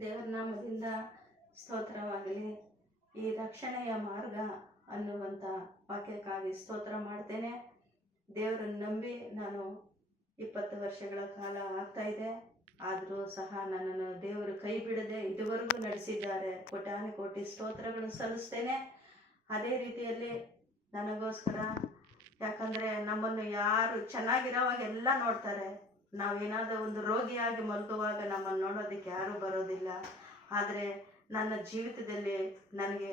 ದೇವರ ನಾಮದಿಂದ ಸ್ತೋತ್ರವಾಗಲಿ. ಈ ರಕ್ಷಣೆಯ ಮಾರ್ಗ ಅನ್ನುವಂಥ ವಾಕ್ಯಕ್ಕಾಗಿ ಸ್ತೋತ್ರ ಮಾಡ್ತೇನೆ. ದೇವರನ್ನು ನಂಬಿ ನಾನು 20 ವರ್ಷಗಳ ಕಾಲ ಆಗ್ತಾ ಇದೆ. ಆದರೂ ಸಹ ನನ್ನನ್ನು ದೇವರು ಕೈ ಬಿಡದೆ ಇದುವರೆಗೂ ನಡೆಸಿದ್ದಾರೆ. ಕೋಟಿ ಸ್ತೋತ್ರಗಳು ಸಲ್ಲಿಸ್ತೇನೆ. ಅದೇ ರೀತಿಯಲ್ಲಿ ನನಗೋಸ್ಕರ, ಯಾಕಂದರೆ ನಮ್ಮನ್ನು ಯಾರು ಚೆನ್ನಾಗಿರೋವಾಗ ಎಲ್ಲ ನೋಡ್ತಾರೆ. ನಾವೇನಾದರೂ ಒಂದು ರೋಗಿಯಾಗಿ ಮಲಗುವಾಗ ನಮ್ಮನ್ನು ನೋಡೋದಕ್ಕೆ ಯಾರೂ ಬರೋದಿಲ್ಲ. ಆದರೆ ನನ್ನ ಜೀವಿತದಲ್ಲಿ ನನಗೆ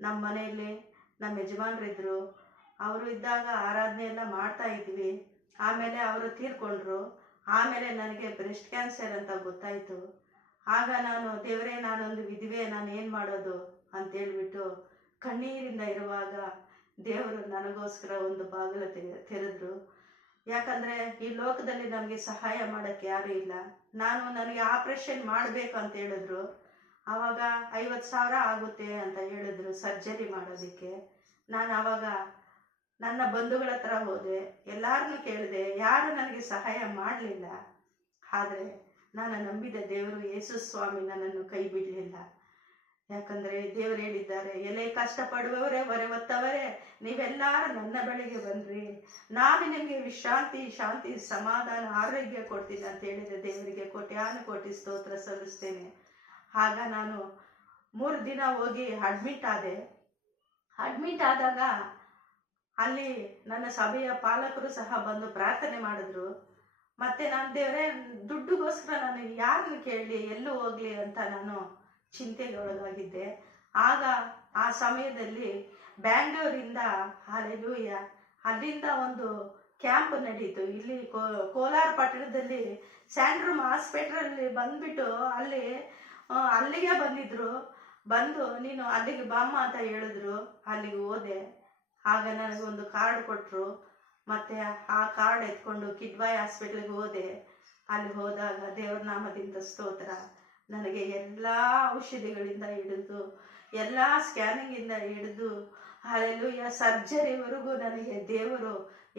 ನಮ್ಮ ಮನೆಯಲ್ಲಿ ನಮ್ಮ ಯಜಮಾನರಿದ್ದರು. ಅವರು ಇದ್ದಾಗ ಆರಾಧನೆ ಎಲ್ಲ ಮಾಡ್ತಾ ಇದ್ವಿ. ಆಮೇಲೆ ಅವರು ತೀರ್ಕೊಂಡ್ರು. ಆಮೇಲೆ ನನಗೆ ಬ್ರೆಸ್ಟ್ ಕ್ಯಾನ್ಸರ್ ಅಂತ ಗೊತ್ತಾಯಿತು. ಆಗ ನಾನು, ದೇವರೇ ನಾನೊಂದು ವಿಧವೆ, ನಾನು ಏನು ಮಾಡೋದು ಅಂತೇಳ್ಬಿಟ್ಟು ಕಣ್ಣೀರಿಂದ ಇರುವಾಗ ದೇವರು ನನಗೋಸ್ಕರ ಒಂದು ಬಾಗಿಲು ತೆರೆದ್ರು. ಯಾಕಂದರೆ ಈ ಲೋಕದಲ್ಲಿ ನಮಗೆ ಸಹಾಯ ಮಾಡೋಕ್ಕೆ ಯಾರೂ ಇಲ್ಲ. ನನಗೆ ಆಪ್ರೇಷನ್ ಮಾಡಬೇಕು ಅಂತ ಹೇಳಿದ್ರು. ಆವಾಗ 50,000 ಆಗುತ್ತೆ ಅಂತ ಹೇಳಿದ್ರು ಸರ್ಜರಿ ಮಾಡೋದಕ್ಕೆ. ನಾನು ಆವಾಗ ನನ್ನ ಬಂಧುಗಳ ಹತ್ರ ಹೋದೆ, ಎಲ್ಲರನ್ನೂ ಕೇಳಿದೆ, ಯಾರು ನನಗೆ ಸಹಾಯ ಮಾಡಲಿಲ್ಲ. ಆದರೆ ನಾನು ನಂಬಿದ ದೇವರು ಯೇಸು ಸ್ವಾಮಿ ನನ್ನನ್ನು ಕೈ ಬಿಡಲಿಲ್ಲ. ಯಾಕಂದರೆ ದೇವರು ಹೇಳಿದ್ದಾರೆ, ಎಲೆ ಕಷ್ಟಪಡುವವರೇ, ಹೊರೆ ಹೊತ್ತವರೇ, ನೀವೆಲ್ಲರೂ ನನ್ನ ಬಳಿಗೆ ಬನ್ನಿರಿ, ನಾನು ನಿಮಗೆ ವಿಶ್ರಾಂತಿ, ಶಾಂತಿ, ಸಮಾಧಾನ, ಆರೋಗ್ಯ ಕೊಡ್ತೀನಿ ಅಂತ ಹೇಳಿದೆ. ದೇವರಿಗೆ ಕೋಟಿ ಸ್ತೋತ್ರ ಸಲ್ಲಿಸ್ತೇನೆ. ಆಗ ನಾನು 3 ದಿನ ಹೋಗಿ ಅಡ್ಮಿಟ್ ಆದೆ. ಅಡ್ಮಿಟ್ ಆದಾಗ ಅಲ್ಲಿ ನನ್ನ ಸಭೆಯ ಪಾಲಕರು ಸಹ ಬಂದು ಪ್ರಾರ್ಥನೆ ಮಾಡಿದ್ರು. ಮತ್ತು ನಾನು, ದೇವರೇ ದುಡ್ಡುಗೋಸ್ಕರ ನಾನು ಯಾರನ್ನು ಕೇಳಲಿ, ಎಲ್ಲೂ ಹೋಗಲಿ ಅಂತ ನಾನು ಚಿಂತೆಗೆ ಒಳಗಾಗಿದ್ದೆ. ಆಗ ಆ ಸಮಯದಲ್ಲಿ ಬ್ಯಾಂಗ್ಳೂರಿಂದ, ಹಾಲೆಲೂಯ, ಅಲ್ಲಿಂದ ಒಂದು ಕ್ಯಾಂಪ್ ನಡೀತು. ಇಲ್ಲಿ ಕೋಲಾರ ಪಟ್ಟಣದಲ್ಲಿ ಸ್ಯಾಂಡ್ರೂಮ್ ಹಾಸ್ಪಿಟ್ಲಲ್ಲಿ ಬಂದ್ಬಿಟ್ಟು ಅಲ್ಲಿಗೆ ಬಂದಿದ್ರು. ಬಂದು ನೀನು ಅಲ್ಲಿಗೆ ಬಾಮ್ಮ ಅಂತ ಹೇಳಿದ್ರು. ಅಲ್ಲಿಗೆ ಹೋದೆ. ಆಗ ನನಗೊಂದು ಕಾರ್ಡ್ ಕೊಟ್ಟರು. ಮತ್ತು ಆ ಕಾರ್ಡ್ ಎತ್ಕೊಂಡು ಕಿಡ್ವಾಯ್ ಹಾಸ್ಪಿಟ್ಲಿಗೆ ಹೋದೆ. ಅಲ್ಲಿ ಹೋದಾಗ ದೇವರ ನಾಮದಿಂದ ಸ್ತೋತ್ರ, ನನಗೆ ಎಲ್ಲ ಔಷಧಿಗಳಿಂದ ಹಿಡಿದು, ಎಲ್ಲ ಸ್ಕ್ಯಾನಿಂಗಿಂದ ಹಿಡಿದು, ಹಾಲೆಲೂಯ, ಸರ್ಜರಿವರೆಗೂ ನನಗೆ ದೇವರು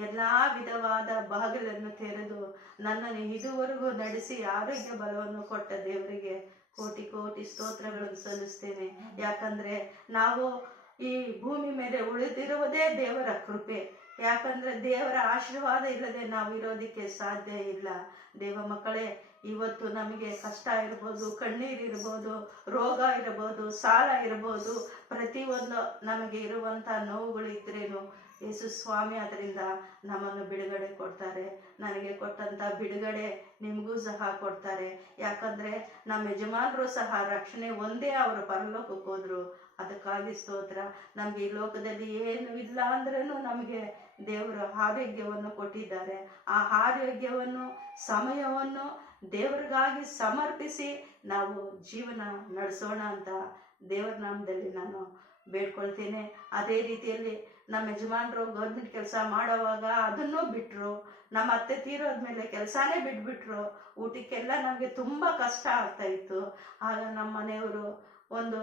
ಎಲ್ಲ ವಿಧವಾದ ಬಾಗಿಲನ್ನು ತೆರೆದು ನನ್ನನ್ನು ಇದುವರೆಗೂ ನಡೆಸಿ ಆರೋಗ್ಯ ಬಲವನ್ನು ಕೊಟ್ಟ ದೇವರಿಗೆ ಕೋಟಿ ಸ್ತೋತ್ರಗಳನ್ನು ಸಲ್ಲಿಸ್ತೇನೆ. ಯಾಕಂದರೆ ನಾವು ಈ ಭೂಮಿ ಮೇಲೆ ಉಳಿದಿರುವುದೇ ದೇವರ ಕೃಪೆ. ಯಾಕಂದರೆ ದೇವರ ಆಶೀರ್ವಾದ ಇಲ್ಲದೆ ನಾವು ಇರೋದಕ್ಕೆ ಸಾಧ್ಯ ಇಲ್ಲ. ದೇವ ಮಕ್ಕಳೇ, ಇವತ್ತು ನಮಗೆ ಕಷ್ಟ ಇರ್ಬೋದು, ಕಣ್ಣೀರಿರ್ಬೋದು, ರೋಗ ಇರ್ಬೋದು, ಸಾಲ ಇರ್ಬೋದು, ಪ್ರತಿಯೊಂದು ನಮಗೆ ಇರುವಂಥ ನೋವುಗಳು ಇದ್ರೇನು ಯೇಸು ಸ್ವಾಮಿ ಅದರಿಂದ ನಮ್ಮನ್ನು ಬಿಡುಗಡೆ ಕೊಡ್ತಾರೆ. ನನಗೆ ಕೊಟ್ಟಂಥ ಬಿಡುಗಡೆ ನಿಮಗೂ ಸಹ ಕೊಡ್ತಾರೆ. ಯಾಕಂದರೆ ನಮ್ಮ ಯಜಮಾನರು ಸಹ ರಕ್ಷಣೆ ಒಂದೇ, ಅವರು ಪರಲೋಕಕ್ಕೆ ಹೋದರು. ಅದಕ್ಕಾಗಿ ಸ್ತೋತ್ರ. ನಮಗೆ ಈ ಲೋಕದಲ್ಲಿ ಏನು ಇಲ್ಲ ಅಂದ್ರೂ ನಮಗೆ ದೇವರು ಆರೋಗ್ಯವನ್ನು ಕೊಟ್ಟಿದ್ದಾರೆ. ಆ ಆರೋಗ್ಯವನ್ನು, ಸಮಯವನ್ನು ದೇವರಿಗಾಗಿ ಸಮರ್ಪಿಸಿ ನಾವು ಜೀವನ ನಡೆಸೋಣ ಅಂತ ದೇವರ ನಾಮದಲ್ಲಿ ನಾನು ಬೇಡ್ಕೊಳ್ತೇನೆ. ಅದೇ ರೀತಿಯಲ್ಲಿ ನಮ್ಮ ಯಜಮಾನರು ಗೌರ್ಮೆಂಟ್ ಕೆಲಸ ಮಾಡೋವಾಗ ಅದನ್ನೂ ಬಿಟ್ಟರು. ನಮ್ಮ ಅತ್ತೆ ತೀರೋದ್ಮೇಲೆ ಕೆಲಸನೇ ಬಿಟ್ಬಿಟ್ರು. ಊಟಕ್ಕೆಲ್ಲ ನಮಗೆ ತುಂಬ ಕಷ್ಟ ಆಗ್ತಾಯಿತ್ತು. ಆಗ ನಮ್ಮ ಮನೆಯವರು ಒಂದು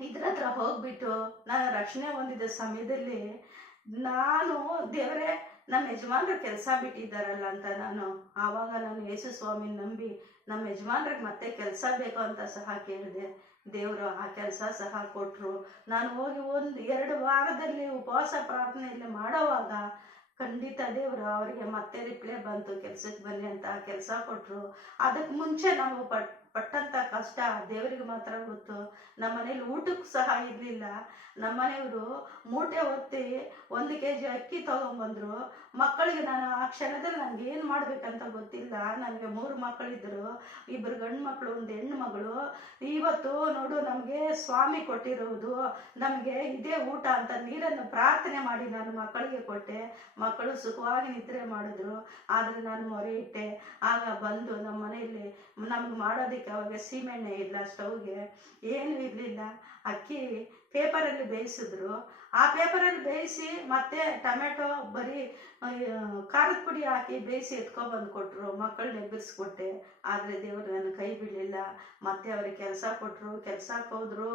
ಇದ್ರ ಹತ್ರ ಹೋಗ್ಬಿಟ್ಟು, ನಾನು ರಕ್ಷಣೆ ಹೊಂದಿದ ಸಮಯದಲ್ಲಿ ನಾನು, ದೇವರೇ ನಮ್ಮ ಯಜಮಾನ್ರು ಕೆಲಸ ಬಿಟ್ಟಿದ್ದಾರಲ್ಲ ಅಂತ ಆವಾಗ ನಾನು ಯೇಸು ಸ್ವಾಮಿ ನಂಬಿ ನಮ್ಮ ಯಜಮಾನ್ರಿಗೆ ಮತ್ತೆ ಕೆಲಸ ಬೇಕು ಅಂತ ಸಹ ಕೇಳಿದೆ. ದೇವರು ಆ ಕೆಲಸ ಸಹ ಕೊಟ್ಟರು. ನಾನು ಹೋಗಿ 1-2 ವಾರದಲ್ಲಿ ಉಪವಾಸ ಪ್ರಾರ್ಥನೆಯಲ್ಲಿ ಮಾಡೋವಾಗ ಖಂಡಿತ ದೇವರು ಅವರಿಗೆ ಮತ್ತೆ ರಿಪ್ಲೈ ಬಂತು, ಕೆಲಸಕ್ಕೆ ಬನ್ನಿ ಅಂತ ಕೆಲಸ ಕೊಟ್ಟರು. ಅದಕ್ಕೆ ಮುಂಚೆ ನಾವು ಪಟ್ಟಂಥ ಕಷ್ಟ ದೇವರಿಗೆ ಮಾತ್ರ ಗೊತ್ತು. ನಮ್ಮ ಮನೇಲಿ ಊಟಕ್ಕೂ ಸಹ ಇರಲಿಲ್ಲ. ನಮ್ಮ ಮನೆಯವರು ಮೂಟೆ ಹೊತ್ತಿ 1 kg ಅಕ್ಕಿ ತೊಗೊಂಬಂದರು. ಮಕ್ಕಳಿಗೆ ನಾನು ಆ ಕ್ಷಣದಲ್ಲಿ ನನಗೆ ಏನು ಮಾಡಬೇಕಂತ ಗೊತ್ತಿಲ್ಲ. ನನಗೆ 3 ಮಕ್ಕಳಿದ್ದರು, 2 ಗಂಡು ಮಕ್ಕಳು, 1 ಹೆಣ್ಣು ಮಗಳು. ಇವತ್ತು ನೋಡು, ನಮಗೆ ಸ್ವಾಮಿ ಕೊಟ್ಟಿರುವುದು ನಮಗೆ ಇದೇ ಊಟ ಅಂತ ನೀರನ್ನು ಪ್ರಾರ್ಥನೆ ಮಾಡಿ ನಾನು ಮಕ್ಕಳಿಗೆ ಕೊಟ್ಟೆ. ಮಕ್ಕಳು ಸುಖವಾಗಿ ನಿದ್ರೆ ಮಾಡಿದ್ರು. ಆದರೆ ನಾನು ಮೊರೆ ಇಟ್ಟೆ. ಆಗ ಬಂದು ನಮ್ಮ ಮನೆಯಲ್ಲಿ ನಮ್ಗೆ ಮಾಡೋದಕ್ಕೆ ಅವಾಗ ಸೀಮೆಣ್ಣೆ ಇಲ್ಲ, ಸ್ಟವ್ಗೆ ಏನೂ ಇರಲಿಲ್ಲ. ಅಕ್ಕಿ ಪೇಪರಲ್ಲಿ ಬೇಯಿಸಿದ್ರು. ಆ ಪೇಪರಲ್ಲಿ ಬೇಯಿಸಿ ಮತ್ತೆ ಟೊಮೆಟೊ ಬರೀ ಖಾರದ ಪುಡಿ ಹಾಕಿ ಬೇಯಿಸಿ ಎತ್ಕೊಬಂದು ಕೊಟ್ಟರು. ಮಕ್ಕಳನ್ನ ಎಬ್ಬರಿಸ್ಕೊಟ್ಟೆ. ಆದರೆ ದೇವರು ನನ್ನ ಕೈ ಬಿಡಲಿಲ್ಲ. ಮತ್ತೆ ಅವ್ರಿಗೆ ಕೆಲಸ ಕೊಟ್ಟರು, ಕೆಲಸಕ್ಕೆ ಹೋದ್ರು.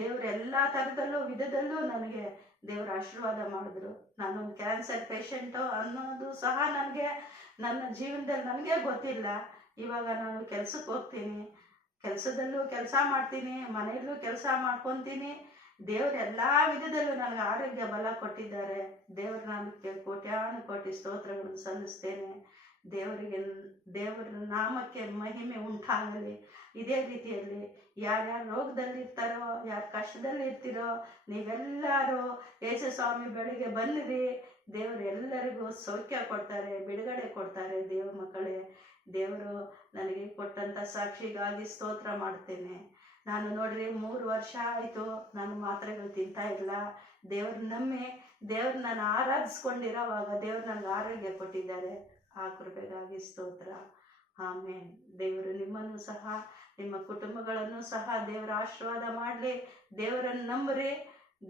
ದೇವರು ಎಲ್ಲ ಥರದಲ್ಲೂ ವಿಧದಲ್ಲೂ ನನಗೆ ದೇವರ ಆಶೀರ್ವಾದ ಮಾಡಿದ್ರು. ನಾನೊಂದು ಕ್ಯಾನ್ಸರ್ ಪೇಷಂಟು ಅನ್ನೋದು ಸಹ ನನ್ನ ಜೀವನದಲ್ಲಿ ನನಗೆ ಗೊತ್ತಿಲ್ಲ. ಇವಾಗ ನಾನು ಕೆಲಸಕ್ಕೆ ಹೋಗ್ತೀನಿ. ಕೆಲಸದಲ್ಲೂ ಕೆಲಸ ಮಾಡ್ತೀನಿ, ಮನೆಯಲ್ಲೂ ಕೆಲಸ ಮಾಡ್ಕೊತೀನಿ. ದೇವ್ರು ಎಲ್ಲ ವಿಧದಲ್ಲೂ ನನಗೆ ಆರೋಗ್ಯ ಬಲ ಕೊಟ್ಟಿದ್ದಾರೆ. ದೇವ್ರ ನಾಮಕ್ಕೆ ಕೋಟ್ಯಾನು ಕೋಟಿ ಸ್ತೋತ್ರಗಳನ್ನು ಸಲ್ಲಿಸ್ತೇನೆ. ದೇವರ ನಾಮಕ್ಕೆ ಮಹಿಮೆ ಉಂಟಾಗಲಿ. ಇದೇ ರೀತಿಯಲ್ಲಿ ಯಾರ್ಯಾರು ರೋಗದಲ್ಲಿರ್ತಾರೋ, ಯಾರು ಕಷ್ಟದಲ್ಲಿರ್ತೀರೋ, ನೀವೆಲ್ಲರೂ ಯೇಸು ಸ್ವಾಮಿ ಬೆಳಿಗ್ಗೆ ಬನ್ನಿರಿ. ದೇವರು ಎಲ್ಲರಿಗೂ ಸೌಖ್ಯ ಕೊಡ್ತಾರೆ, ಬಿಡುಗಡೆ ಕೊಡ್ತಾರೆ. ದೇವ್ರ ಮಕ್ಕಳೇ, ದೇವರು ನನಗೆ ಕೊಟ್ಟಂಥ ಸಾಕ್ಷಿಗಾಗಿ ಸ್ತೋತ್ರ ಮಾಡ್ತೇನೆ. ನಾನು ನೋಡ್ರಿ 3 ವರ್ಷ ಆಯಿತು ನಾನು ಮಾತ್ರೆಗಳು ತಿಂತಾ ಇಲ್ಲ. ದೇವ್ರ ನಂಬಿ ದೇವ್ರು ನಾನು ಆರಾಧಿಸ್ಕೊಂಡಿರೋವಾಗ ದೇವ್ರು ನನಗೆ ಆರೋಗ್ಯ ಕೊಟ್ಟಿದ್ದಾರೆ. ಆ ಕೃಪೆಗಾಗಿ ಸ್ತೋತ್ರ. ಆಮೇನ್. ದೇವರು ನಿಮ್ಮನ್ನು ಸಹ ನಿಮ್ಮ ಕುಟುಂಬಗಳನ್ನು ಸಹ ದೇವರ ಆಶೀರ್ವಾದ ಮಾಡಲಿ. ದೇವರನ್ನು ನಂಬ್ರಿ.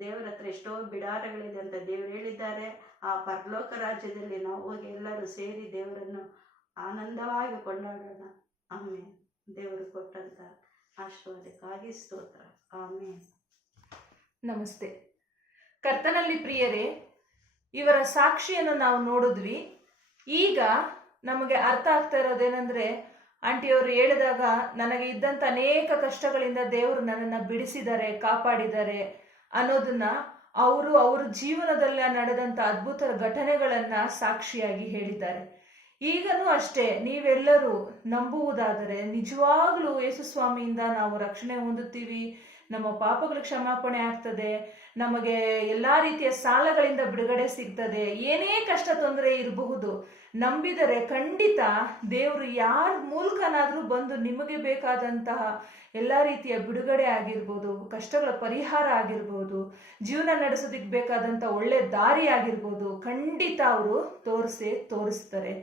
ದೇವರ ಹತ್ರ ಎಷ್ಟೋ ಬಿಡಾರಗಳಿದೆ ಅಂತ ದೇವರು ಹೇಳಿದ್ದಾರೆ. ಆ ಪರಲೋಕ ರಾಜ್ಯದಲ್ಲಿ ನಾವು ಹೋಗಿ ಎಲ್ಲರೂ ಸೇರಿ ದೇವರನ್ನು ಆನಂದವಾಗಿ ಕೊಂಡಾಡೋಣ. ಆಮೇನ್. ದೇವರು ಕೊಟ್ಟಂತ ಆಶೀರ್ವಾದಕ್ಕಾಗಿ ಸ್ತೋತ್ರ. ಆಮೇನ್. ನಮಸ್ತೆ. ಕರ್ತನಲ್ಲಿ ಪ್ರಿಯರೇ, ಇವರ ಸಾಕ್ಷಿಯನ್ನು ನಾವು ನೋಡಿದ್ವಿ. ಈಗ ನಮಗೆ ಅರ್ಥ ಆಗ್ತಾ ಇರೋದೇನೆಂದ್ರೆ, ಆಂಟಿಯವರು ಹೇಳಿದಾಗ ನನಗೆ ಇದ್ದಂಥ ಅನೇಕ ಕಷ್ಟಗಳಿಂದ ದೇವರು ನನ್ನನ್ನು ಬಿಡಿಸಿದ್ದಾರೆ, ಕಾಪಾಡಿದ್ದಾರೆ ಅನ್ನೋದನ್ನ ಅವ್ರ ಜೀವನದಲ್ಲಿ ನಡೆದಂಥ ಅದ್ಭುತ ಘಟನೆಗಳನ್ನ ಸಾಕ್ಷಿಯಾಗಿ ಹೇಳಿದ್ದಾರೆ. ಈಗನೂ ಅಷ್ಟೇ, ನೀವೆಲ್ಲರೂ ನಂಬುವುದಾದರೆ ನಿಜವಾಗ್ಲೂ ಯೇಸು ಸ್ವಾಮಿಯಿಂದ ನಾವು ರಕ್ಷಣೆ ಹೊಂದುತ್ತೀವಿ, ನಮ್ಮ ಪಾಪಗಳ ಕ್ಷಮಾಪಣೆ ಆಗ್ತದೆ, ನಮಗೆ ಎಲ್ಲಾ ರೀತಿಯ ಸಾಲಗಳಿಂದ ಬಿಡುಗಡೆ ಸಿಗ್ತದೆ. ಏನೇ ಕಷ್ಟ ತೊಂದರೆ ಇರಬಹುದು, ನಂಬಿದರೆ ಖಂಡಿತ ದೇವರು ಯಾರ ಮೂಲಕನಾದ್ರೂ ಬಂದು ನಿಮಗೆ ಬೇಕಾದಂತಹ ಎಲ್ಲಾ ರೀತಿಯ ಬಿಡುಗಡೆ ಆಗಿರ್ಬೋದು, ಕಷ್ಟಗಳ ಪರಿಹಾರ ಆಗಿರ್ಬೋದು, ಜೀವನ ನಡೆಸೋದಿಕ್ ಬೇಕಾದಂತ ಒಳ್ಳೆ ದಾರಿ ಆಗಿರ್ಬೋದು, ಖಂಡಿತ ಅವರು ತೋರಿಸ್ತಾರೆ.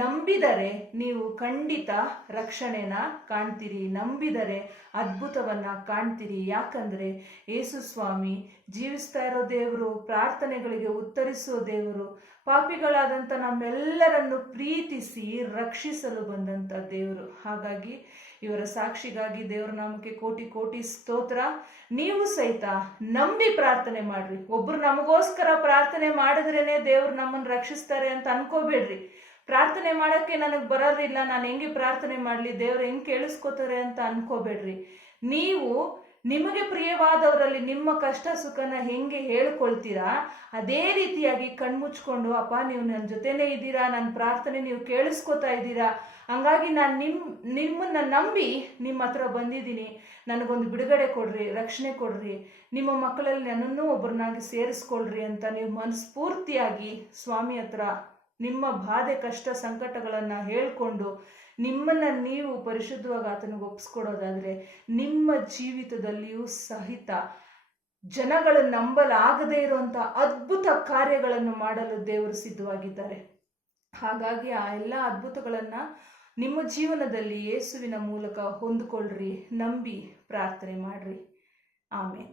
ನಂಬಿದರೆ ನೀವು ಖಂಡಿತ ರಕ್ಷಣೆನ ಕಾಣ್ತೀರಿ, ನಂಬಿದರೆ ಅದ್ಭುತವನ್ನ ಕಾಣ್ತೀರಿ. ಯಾಕಂದ್ರೆ ಯೇಸು ಸ್ವಾಮಿ ಜೀವಿಸ್ತಾ ಇರೋ ದೇವರು, ಪ್ರಾರ್ಥನೆಗಳಿಗೆ ಉತ್ತರಿಸೋ ದೇವರು, ಪಾಪಿಗಳಾದಂಥ ನಮ್ಮೆಲ್ಲರನ್ನು ಪ್ರೀತಿಸಿ ರಕ್ಷಿಸಲು ಬಂದಂಥ ದೇವರು. ಹಾಗಾಗಿ ಇವರ ಸಾಕ್ಷಿಗಾಗಿ ದೇವರ ನಾಮಕ್ಕೆ ಕೋಟಿ ಕೋಟಿ ಸ್ತೋತ್ರ. ನೀವು ಸಹಿತ ನಂಬಿ ಪ್ರಾರ್ಥನೆ ಮಾಡ್ರಿ. ಒಬ್ರು ನಮಗೋಸ್ಕರ ಪ್ರಾರ್ಥನೆ ಮಾಡಿದ್ರೇನೆ ದೇವ್ರು ನಮ್ಮನ್ನು ರಕ್ಷಿಸ್ತಾರೆ ಅಂತ ಅನ್ಕೋಬೇಡ್ರಿ. ಪ್ರಾರ್ಥನೆ ಮಾಡಕ್ಕೆ ನನಗೆ ಬರೋದಿಲ್ಲ, ನಾನು ಹೆಂಗೆ ಪ್ರಾರ್ಥನೆ ಮಾಡಲಿ, ದೇವ್ರು ಹೆಂಗೆ ಕೇಳಿಸ್ಕೋತಾರೆ ಅಂತ ಅನ್ಕೋಬೇಡ್ರಿ. ನೀವು ನಿಮಗೆ ಪ್ರಿಯವಾದವರಲ್ಲಿ ನಿಮ್ಮ ಕಷ್ಟ ಸುಖನ ಹೆಂಗೆ ಹೇಳ್ಕೊಳ್ತೀರಾ, ಅದೇ ರೀತಿಯಾಗಿ ಕಣ್ಮುಚ್ಕೊಂಡು, ಅಪ್ಪ ನೀವು ನನ್ನ ಜೊತೆನೇ ಇದ್ದೀರಾ, ನನ್ನ ಪ್ರಾರ್ಥನೆ ನೀವು ಕೇಳಿಸ್ಕೊತಾ ಇದ್ದೀರಾ, ಹಂಗಾಗಿ ನಾನು ನಿಮ್ಮನ್ನ ನಂಬಿ ನಿಮ್ಮ ಹತ್ರ ಬಂದಿದ್ದೀನಿ, ನನಗೊಂದು ಬಿಡುಗಡೆ ಕೊಡ್ರಿ, ರಕ್ಷಣೆ ಕೊಡ್ರಿ, ನಿಮ್ಮ ಮಕ್ಕಳಲ್ಲಿ ನನ್ನನ್ನೂ ಒಬ್ಬರನ್ನಾಗಿ ಸೇರಿಸ್ಕೊಳ್ರಿ ಅಂತ ನೀವು ಮನಸ್ಫೂರ್ತಿಯಾಗಿ ಸ್ವಾಮಿ ಹತ್ರ ನಿಮ್ಮ ಬಾಧೆ ಕಷ್ಟ ಸಂಕಟಗಳನ್ನು ಹೇಳ್ಕೊಂಡು ನಿಮ್ಮನ್ನ ನೀವು ಪರಿಶುದ್ಧವಾಗಿ ಆತನಿಗೆ ಒಪ್ಪಿಸ್ಕೊಡೋದಾದ್ರೆ ನಿಮ್ಮ ಜೀವಿತದಲ್ಲಿಯೂ ಸಹಿತ ಜನಗಳು ನಂಬಲಾಗದೇ ಇರುವಂತ ಅದ್ಭುತ ಕಾರ್ಯಗಳನ್ನು ಮಾಡಲು ದೇವರು ಸಿದ್ಧವಾಗಿದ್ದಾರೆ. ಹಾಗಾಗಿ ಆ ಎಲ್ಲ ಅದ್ಭುತಗಳನ್ನ ನಿಮ್ಮ ಜೀವನದಲ್ಲಿ ಯೇಸುವಿನ ಮೂಲಕ ಹೊಂದಿಕೊಳ್ಳ್ರಿ, ನಂಬಿ ಪ್ರಾರ್ಥನೆ ಮಾಡ್ರಿ. ಆಮೇನ್.